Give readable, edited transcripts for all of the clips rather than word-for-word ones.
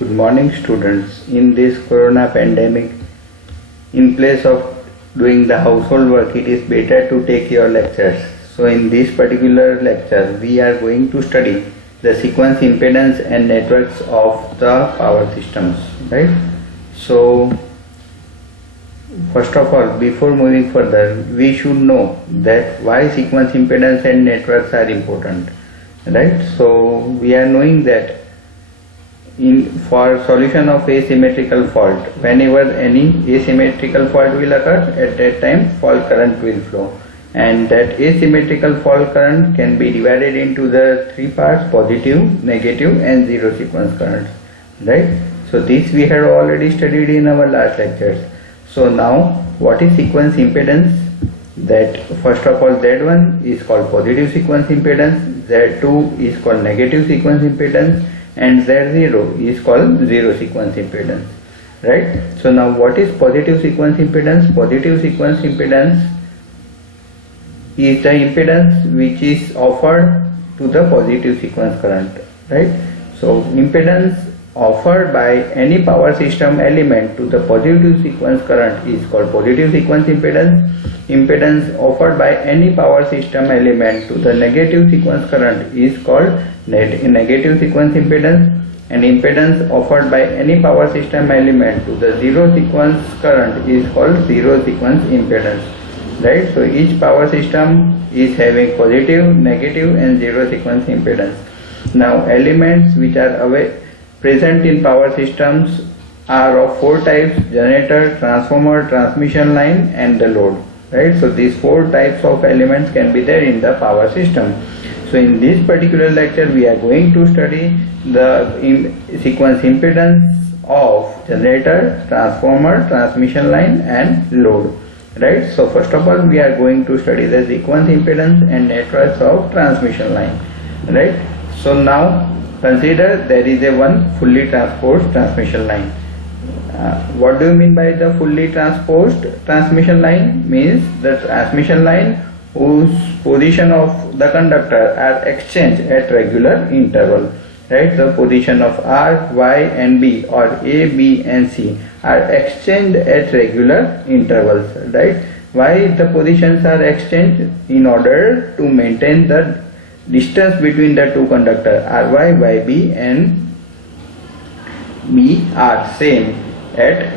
Good morning, students. In this corona pandemic, in place of doing the household work, it is better to take your lectures. So in this particular lecture, we are going to study the sequence impedance and networks of the power systems, right? So first of all, before moving further, we should know that why sequence impedance and networks are important, right? So we are knowing that for solution of asymmetrical fault, whenever any asymmetrical fault will occur, at that time fault current will flow, and that asymmetrical fault current can be divided into the three parts: positive, negative and zero sequence currents, right? So this we had already studied in our last lectures. So now what is sequence impedance? That first of all, Z1 is called positive sequence impedance, Z2 is called negative sequence impedance, and Z0 is called zero sequence impedance, right? So now what is positive sequence impedance? Positive sequence impedance is the impedance which is offered to the positive sequence current, right? So impedance offered by any power system element to the positive sequence current is called positive sequence impedance. Impedance offered by any power system element to the negative sequence current is called negative sequence impedance, and impedance offered by any power system element to the zero sequence current is called zero sequence impedance, right? So each power system is having positive, negative and zero sequence impedance. Now elements which are present in power systems are of four types: generator, transformer, transmission line and the load, right? So these four types of elements can be there in the power system. So in this particular lecture we are going to study the sequence impedance of generator, transformer, transmission line and load, right? So first of all we are going to study the sequence impedance and networks of transmission line, right? So now consider there is a one fully transposed transmission line. What do you mean by the fully transposed transmission line? Means the transmission line whose position of the conductor are exchanged at regular interval, right? The position of R, Y and B, or A, B and C are exchanged at regular intervals, right? Why the positions are exchanged? In order to maintain the distance between the two conductors RY, YB and B are same at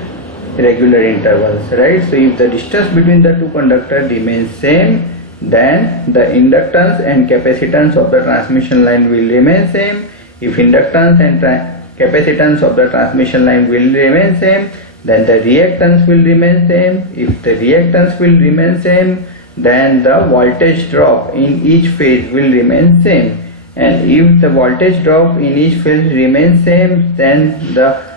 regular intervals, right? So if the distance between the two conductors remains same, then the inductance and capacitance of the transmission line will remain same. If inductance and capacitance of the transmission line will remain same, then the reactance will remain same. If the reactance will remain same, then the voltage drop in each phase will remain same. And if the voltage drop in each phase remains same, then the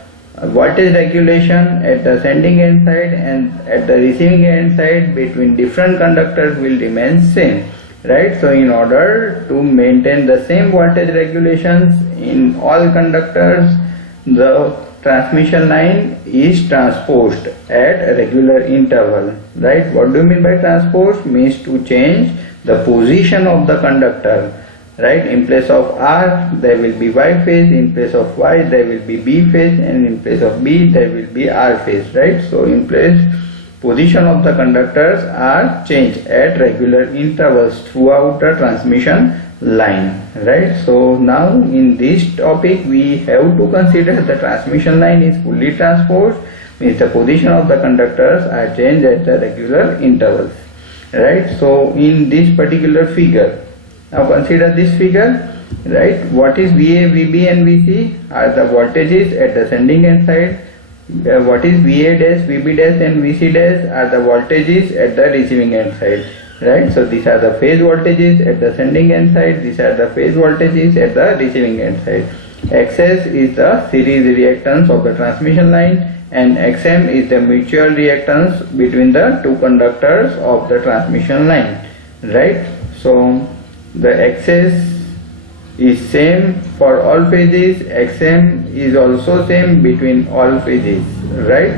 voltage regulation at the sending end side and at the receiving end side between different conductors will remain same, right? So in order to maintain the same voltage regulations in all conductors, the transmission line is transposed at a regular interval, right? What do you mean by transposed? Means to change the position of the conductor, right? In place of R there will be Y phase, in place of Y there will be B phase, and in place of B there will be R phase, right? So in place position of the conductors are changed at regular intervals throughout the transmission line, right? So now in this topic we have to consider the transmission line is fully transposed, means the position of the conductors are changed at the regular intervals, right? So in this particular figure, now consider this figure, right? What is VA, VB and VC are the voltages at the sending end side. What is VA dash, VB dash and VC dash are the voltages at the receiving end side, right? So these are the phase voltages at the sending end side, these are the phase voltages at the receiving end side. XS is the series reactance of the transmission line and XM is the mutual reactance between the two conductors of the transmission line, right? So the XS is same for all phases, XM is also same between all phases, right?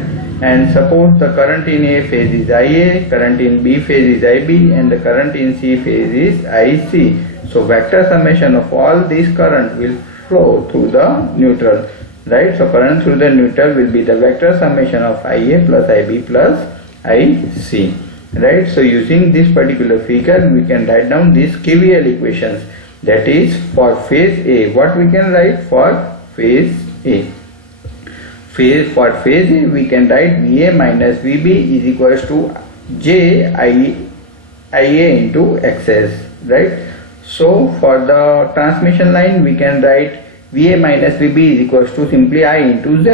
And suppose the current in A phase is IA, current in B phase is IB and the current in C phase is IC. So vector summation of all these current will flow through the neutral, right? So current through the neutral will be the vector summation of Ia plus Ib plus Ic, right? So using this particular figure we can write down these KVL equations. That is for phase A. What we can write for phase A? For phase A we can write Va minus Vb is equals to J Ia into Xs, right? So for the transmission line we can write Va minus Vb is equals to simply I into Z,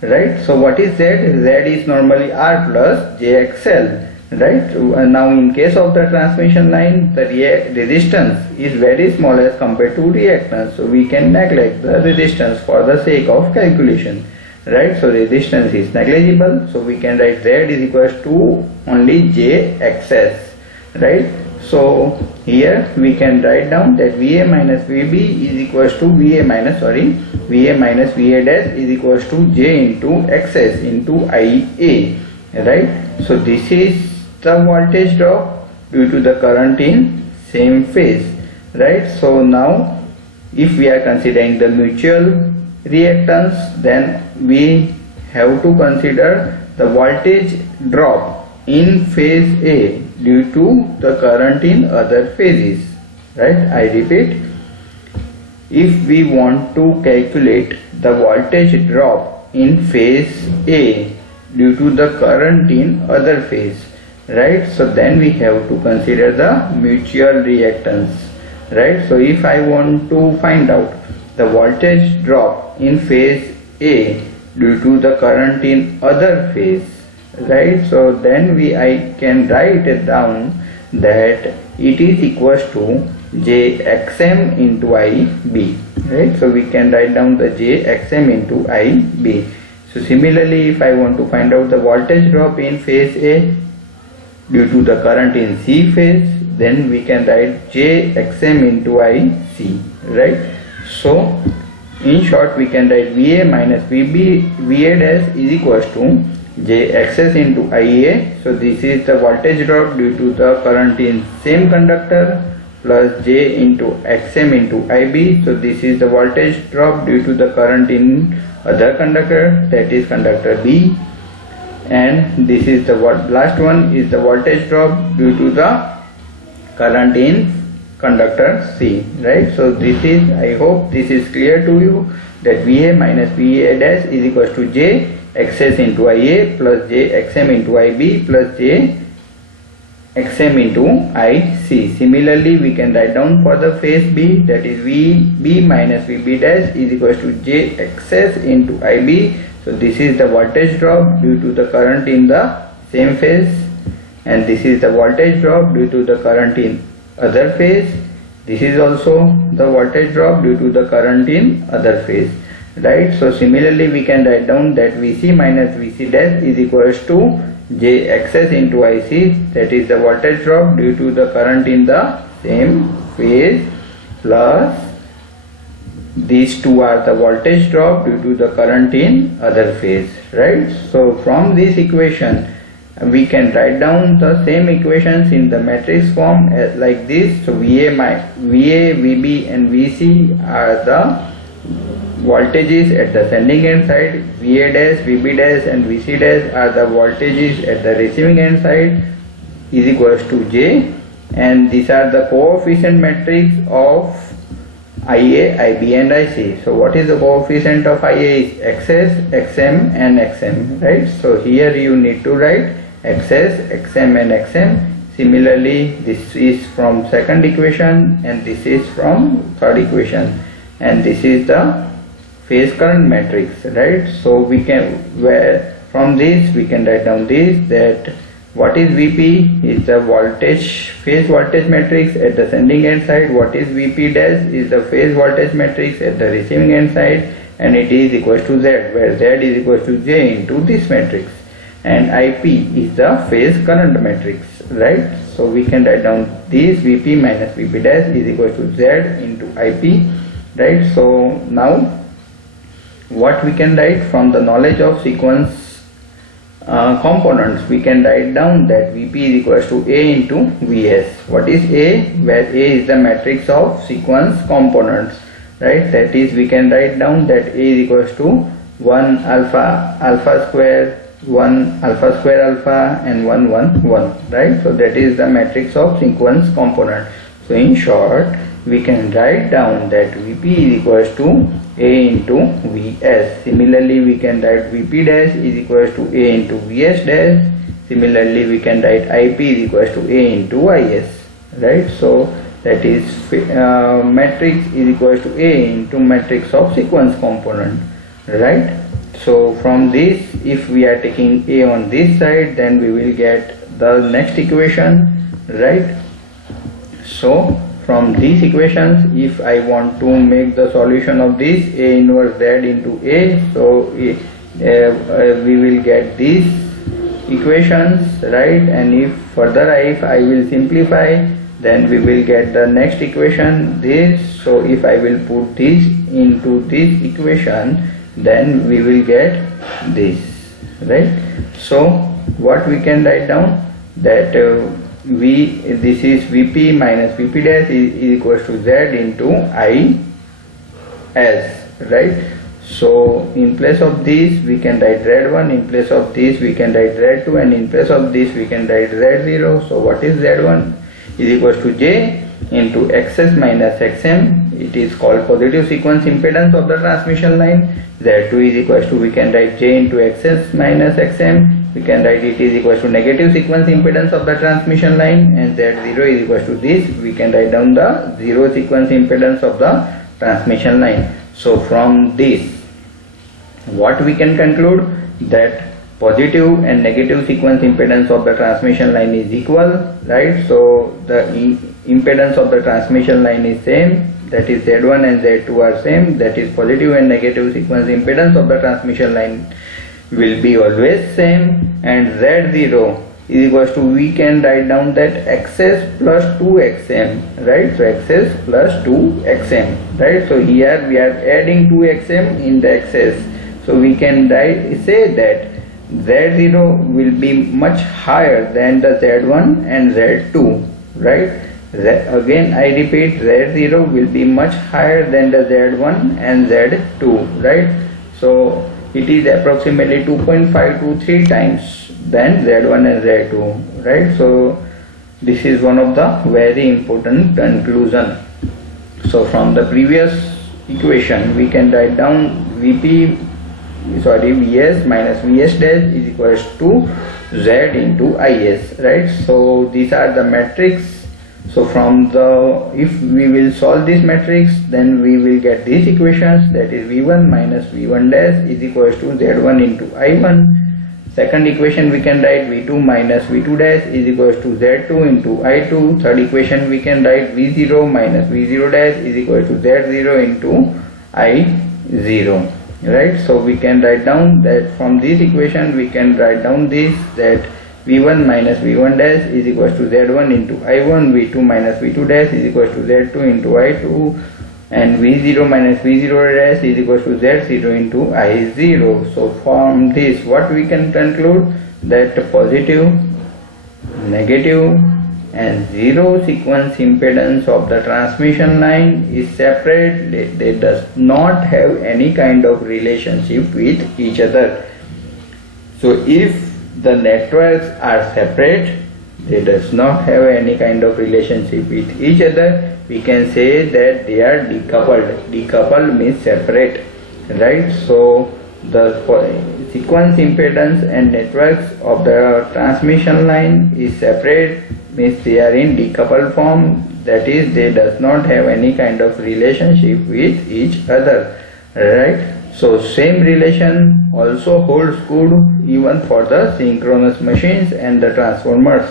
right? So what is Z? Z is normally R plus JXL, right? Now in case of the transmission line, the resistance is very small as compared to reactance, so we can neglect the resistance for the sake of calculation, right? So resistance is negligible, so we can write Z is equals to only JXS, right? So here we can write down that Va minus Vb is equals to Va minus Va dash is equals to J into Xs into Ia, right? So this is the voltage drop due to the current in same phase, right? So now if we are considering the mutual reactance, then we have to consider the voltage drop in phase A due to the current in other phases, right? I repeat, if we want to calculate the voltage drop in phase A due to the current in other phase, right? So then we have to consider the mutual reactance, right? So if I want to find out the voltage drop in phase A due to the current in other phase, right? So then I can write it down that it is equals to JXM into IB, right? So we can write down the JXM into IB. So similarly, if I want to find out the voltage drop in phase A due to the current in C phase, then we can write JXM into IC, right? So in short we can write Va minus Va dash is equals to JXS into Ia. So this is the voltage drop due to the current in same conductor plus J into XM into IB. So this is the voltage drop due to the current in other conductor, that is conductor B, and this is the last one is the voltage drop due to the current in conductor C, right? So this is, I hope this is clear to you, that Va minus Va dash is equals to J XS into Ia plus J XM into IB plus J XM into IC. Similarly we can write down for the phase B, that is VB minus VB dash is equals to J XS into IB. So this is the voltage drop due to the current in the same phase, and this is the voltage drop due to the current in other phase. This is also the voltage drop due to the current in other phase, right? So similarly we can write down that Vc minus Vc dash is equals to JXS into IC, that is the voltage drop due to the current in the same phase, plus these two are the voltage drop due to the current in other phase, right? So from this equation we can write down the same equations in the matrix form like this. So Va, Vb and Vc are the voltages at the sending end side, Va dash, Vb dash and Vc dash are the voltages at the receiving end side, is equals to J, and these are the coefficient matrix of Ia, Ib and Ic. So what is the coefficient of Ia is Xs, Xm and Xm, right? So here you need to write Xs, Xm and Xm. Similarly this is from second equation and this is from third equation, and this is the phase current matrix, right? So we can, from this we can write down this, that what is Vp is the voltage, phase voltage matrix at the sending end side, what is Vp dash is the phase voltage matrix at the receiving end side, and it is equals to Z, where Z is equals to J into this matrix, and Ip is the phase current matrix, right? So we can write down this Vp minus Vp dash is equals to Z into Ip, right? So now what we can write from the knowledge of sequence components, we can write down that Vp is equals to A into Vs. What is A? Where A is the matrix of sequence components, right? That is, we can write down that A is equals to 1 alpha alpha square, 1 alpha square alpha, and 1 1 1, right? So that is the matrix of sequence component. So in short, we can write down that Vp is equals to A into Vs. Similarly, we can write Vp dash is equals to A into Vs dash. Similarly, we can write Ip is equals to A into Is, right? So that is matrix is equals to A into matrix of sequence component, right? So from this, if we are taking A on this side, then we will get the next equation, right? So from these equations, if I want to make the solution of this A inverse Z into A, so we will get these equations, right? And if further if I will simplify, then we will get the next equation, this. So if I will put this into this equation, then we will get this, right? So what we can write down, that this is Vp minus Vp dash is equals to Z into Is, right? So in place of this we can write Z1, in place of this we can write Z2, and in place of this we can write Z0. So what is Z1 is equals to J into Xs minus Xm. It is called positive sequence impedance of the transmission line. Z2 is equals to, we can write J into Xs minus Xm. We can write it is equals to negative sequence impedance of the transmission line, and Z0 is equals to this. We can write down the zero sequence impedance of the transmission line. So from this, what we can conclude, that positive and negative sequence impedance of the transmission line is equal, right? So the impedance of the transmission line is same, that is Z1 and Z2 are same, that is positive and negative sequence impedance of the transmission line will be always same, and Z0 is equals to, we can write down that Xs plus 2Xm, right? So Xs plus 2Xm, right? So here we are adding 2Xm in the Xs. So we can say that Z0 will be much higher than the Z1 and Z2, right? Again I repeat, Z0 will be much higher than the Z1 and Z2, right? So it is approximately 2.5 to 3 times than Z1 and Z2, right? So this is one of the very important conclusion. So from the previous equation we can write down Vs minus Vs dash is equals to Z into Is, right? So these are the matrix. So from the, if we will solve this matrix, then we will get these equations, that is V1 minus V1 dash is equals to Z1 into I1. Second equation we can write V2 minus V2 dash is equals to Z2 into I2. Third equation we can write V0 minus V0 dash is equals to Z0 into I0, right? So we can write down that from this equation we can write down this, that V1 minus V1 dash is equals to Z1 into I1, V2 minus V2 dash is equals to Z2 into I2, and V0 minus V0 dash is equals to Z0 into I0. So from this, what we can conclude, that positive, negative and zero sequence impedance of the transmission line is separate. They does not have any kind of relationship with each other. So if the networks are separate, they does not have any kind of relationship with each other, we can say that they are decoupled. Decoupled means separate, right? So the sequence impedance and networks of the transmission line is separate, means they are in decoupled form, that is they does not have any kind of relationship with each other, right? So same relation also holds good even for the synchronous machines and the transformers,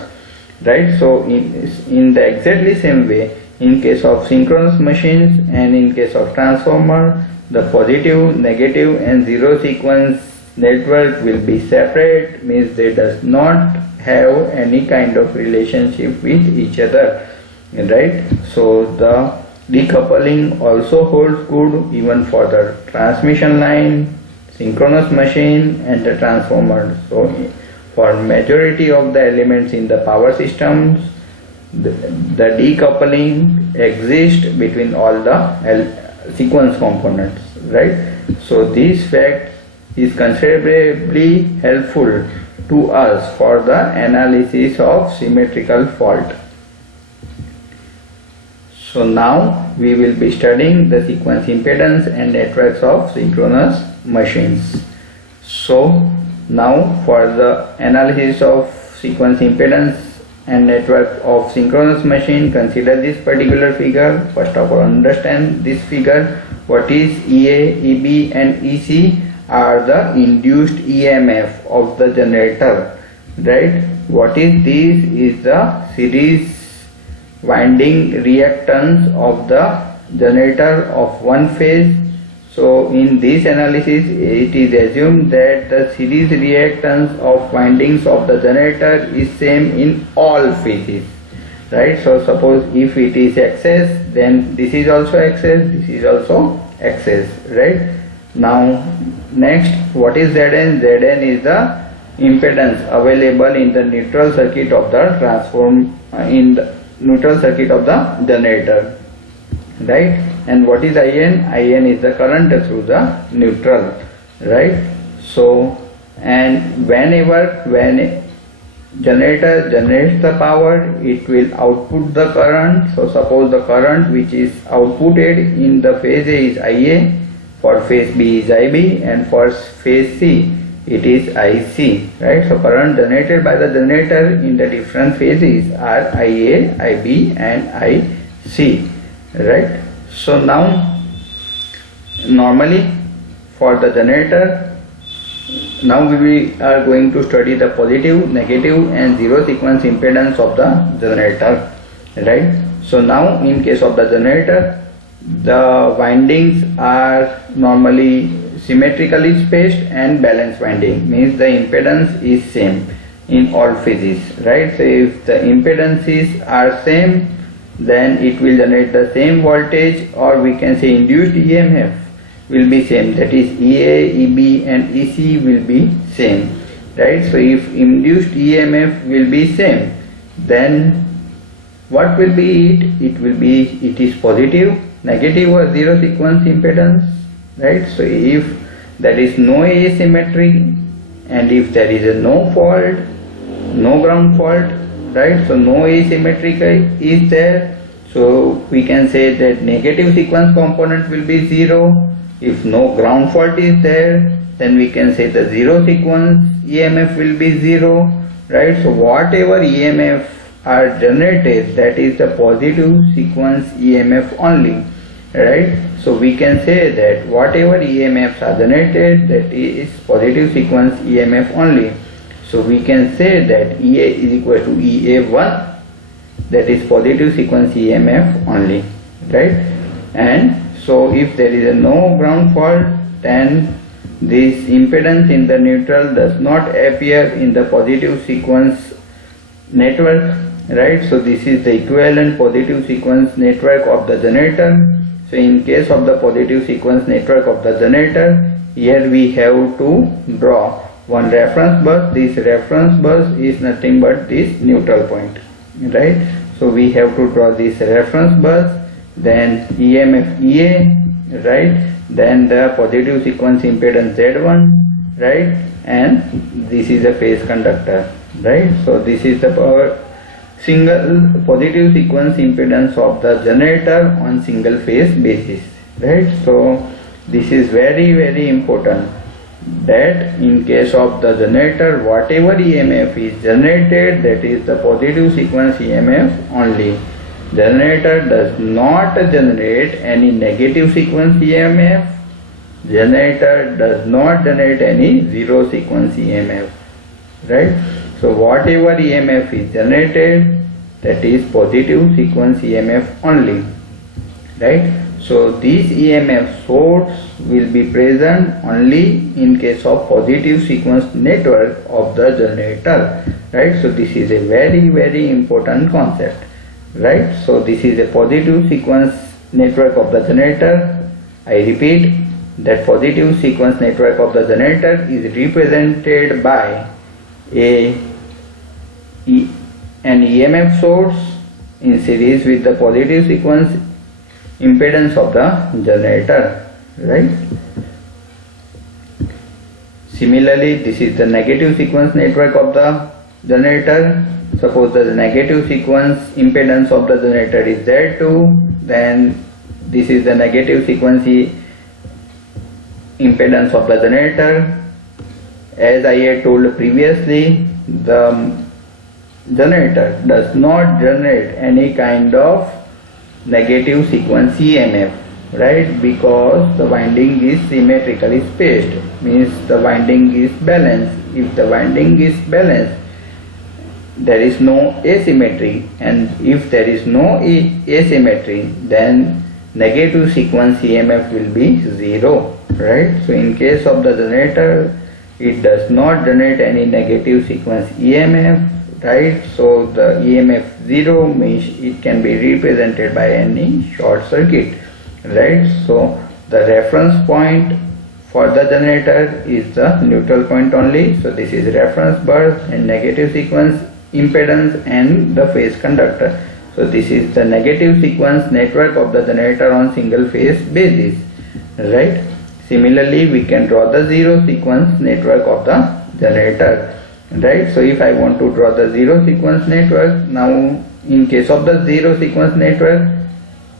right? So in the exactly same way, in case of synchronous machines and in case of transformer, the positive, negative and zero sequence network will be separate, means they does not have any kind of relationship with each other, right? So the decoupling also holds good even for the transmission line, synchronous machine and the transformer. So for majority of the elements in the power systems, the decoupling exists between all the sequence components, right? So this fact is considerably helpful to us for the analysis of symmetrical fault. So now we will be studying the sequence impedance and networks of synchronous machines. So now for the analysis of sequence impedance and network of synchronous machine, consider this particular figure. First of all, understand this figure. What is EA, EB and EC are the induced EMF of the generator, right? What is this is the series winding reactance of the generator of one phase. So in this analysis it is assumed that the series reactance of windings of the generator is same in all phases, right? So suppose if it is XS, then this is also XS, this is also XS, right? Now next, what is Zn? Zn is the impedance available in the neutral circuit of the neutral circuit of the generator, right? And what is In? In is the current through the neutral, right? So, and when generator generates the power, it will output the current. So suppose the current which is outputted in the phase A is Ia, for phase B is Ib, and for phase C it is IC, right? So current generated by the generator in the different phases are Ia, Ib and IC, right? So now normally for the generator, now we are going to study the positive, negative and zero sequence impedance of the generator, right? So now in case of the generator, the windings are normally symmetrically spaced and balanced winding, means the impedance is same in all phases, right? So if the impedances are same, then it will generate the same voltage, or we can say induced EMF will be same, that is EA, EB and EC will be same, right? So if induced EMF will be same, then what will be it? It is positive, negative or zero sequence impedance, right? So if there is no asymmetry and if there is a no fault, no ground fault, right? So no asymmetry is there, so we can say that negative sequence component will be zero. If no ground fault is there, then we can say the zero sequence EMF will be zero, right? So whatever EMF are generated, that is the positive sequence EMF only, right? So we can say that whatever EMFs are generated, that is positive sequence EMF only. So we can say that EA is equal to EA1, that is positive sequence EMF only, right? And so if there is a no ground fault, then this impedance in the neutral does not appear in the positive sequence network, right? So this is the equivalent positive sequence network of the generator. So in case of the positive sequence network of the generator, here we have to draw one reference bus. This reference bus is nothing but this neutral point, right? So we have to draw this reference bus, then EMF EA, right? Then the positive sequence impedance Z1, right? And this is a phase conductor, right? So this is the single positive sequence impedance of the generator on single phase basis, right? So this is very, very important, that in case of the generator, whatever EMF is generated, that is the positive sequence EMF only. Generator does not generate any negative sequence EMF. Generator does not generate any zero sequence EMF, right? So whatever EMF is generated, that is positive sequence EMF only, right? So this EMF source will be present only in case of positive sequence network of the generator, right? So this is a very, very important concept, right? So this is a positive sequence network of the generator. I repeat, that positive sequence network of the generator is represented by an EMF source in series with the positive sequence impedance of the generator, right? Similarly, this is the negative sequence network of the generator. Suppose the negative sequence impedance of the generator is Z2, then this is the negative sequence impedance of the generator. As I had told previously, the generator does not generate any kind of negative sequence EMF, right? Because the winding is symmetrically spaced, means the winding is balanced. If the winding is balanced, there is no asymmetry, and if there is no asymmetry, then negative sequence EMF will be zero, right? So in case of the generator, it does not generate any negative sequence EMF, right? So the EMF 0 means it can be represented by any short circuit, right? So the reference point for the generator is the neutral point only. So this is reference bus and negative sequence impedance and the phase conductor. So this is the negative sequence network of the generator on single phase basis, right? Similarly, we can draw the zero sequence network of the generator, right? So if I want to draw the zero sequence network, now in case of the zero sequence network,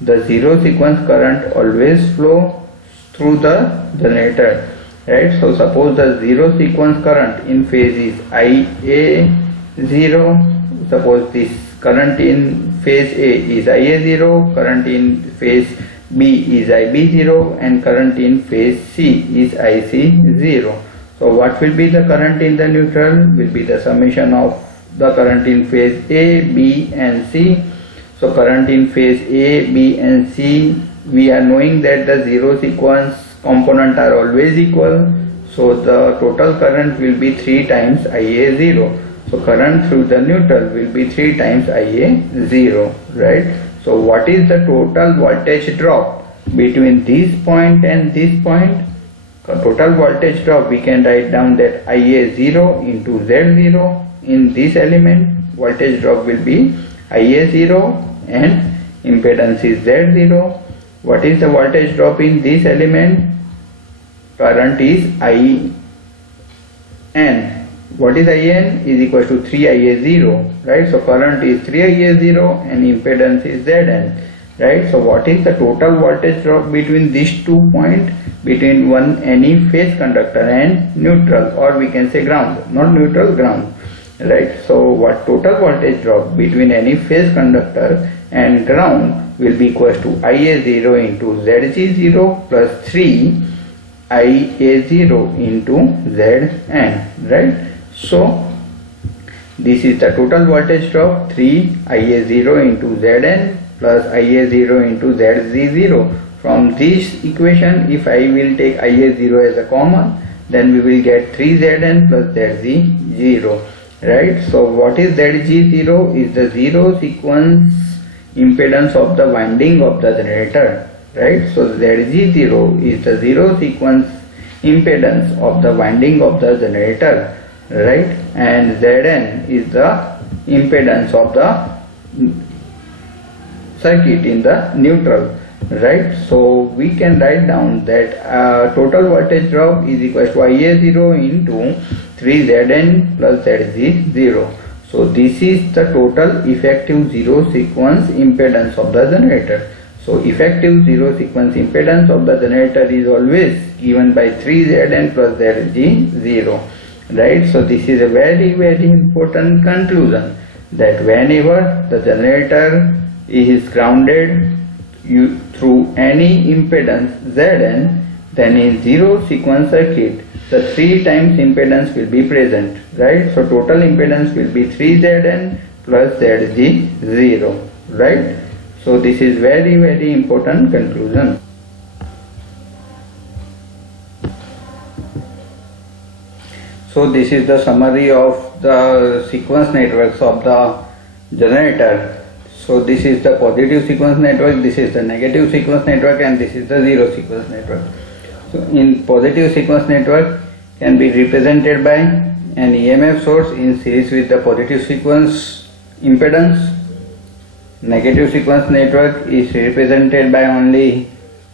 the zero sequence current always flow through the generator, right? So suppose the zero sequence current in phase is IA0, suppose this current in phase A is IA0, current in phase B is IB0, and current in phase C is IC0. So what will be the current in the neutral? Will be the summation of the current in phase A, B and C. So current in phase A, B and C, we are knowing that the zero sequence component are always equal. So the total current will be 3 times IA0. So current through the neutral will be 3 times IA0, right? So what is the total voltage drop between this point and this point? Total voltage drop, we can write down that IA0 into Z0. In this element, voltage drop will be IA0 and impedance is Z0. What is the voltage drop in this element? Current is IN. What is IN? Is equal to 3IA0, right? So current is 3IA0 and impedance is Zn, right? So what is the total voltage drop between these 2 points, between any phase conductor and neutral, or we can say ground, not neutral, ground, right? So what total voltage drop between any phase conductor and ground will be equal to IA0 into Zg0 plus 3 IA0 into Zn, right? So this is the total voltage drop, 3 IA0 into Zn plus IA0 into Zg0. From this equation, if I will take IA0 as a common, then we will get 3Zn plus Zg0, right? So what is Zg0? Is the zero sequence impedance of the winding of the generator, right? So Zg0 is the zero sequence impedance of the winding of the generator, right? And Zn is the impedance of the circuit in the neutral, right? So we can write down that total voltage drop is equal to IA0 into 3Zn plus Zg0. So this is the total effective zero sequence impedance of the generator. So effective zero sequence impedance of the generator is always given by 3Zn plus Zg0, right? So this is a very important conclusion, that whenever the generator is grounded through any impedance Zn, then in zero sequence circuit the 3 times impedance will be present, right? So total impedance will be 3Zn plus Zg0, right? So this is very important conclusion. So this is the summary of the sequence networks of the generator. So this is the positive sequence network, this is the negative sequence network, and this is the zero sequence network. So in positive sequence network can be represented by an EMF source in series with the positive sequence impedance, Negative sequence network is represented by only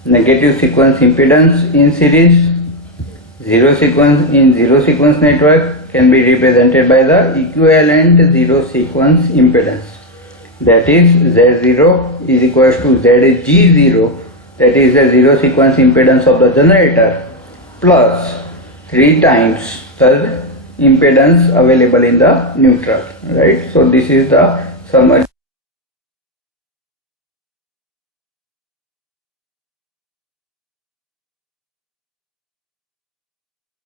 negative sequence impedance in series. Zero sequence network can be represented by the equivalent zero sequence impedance. That is Z0 is equals to Zg0, that is the zero sequence impedance of the generator, plus 3 times the impedance available in the neutral, right? So this is the summary.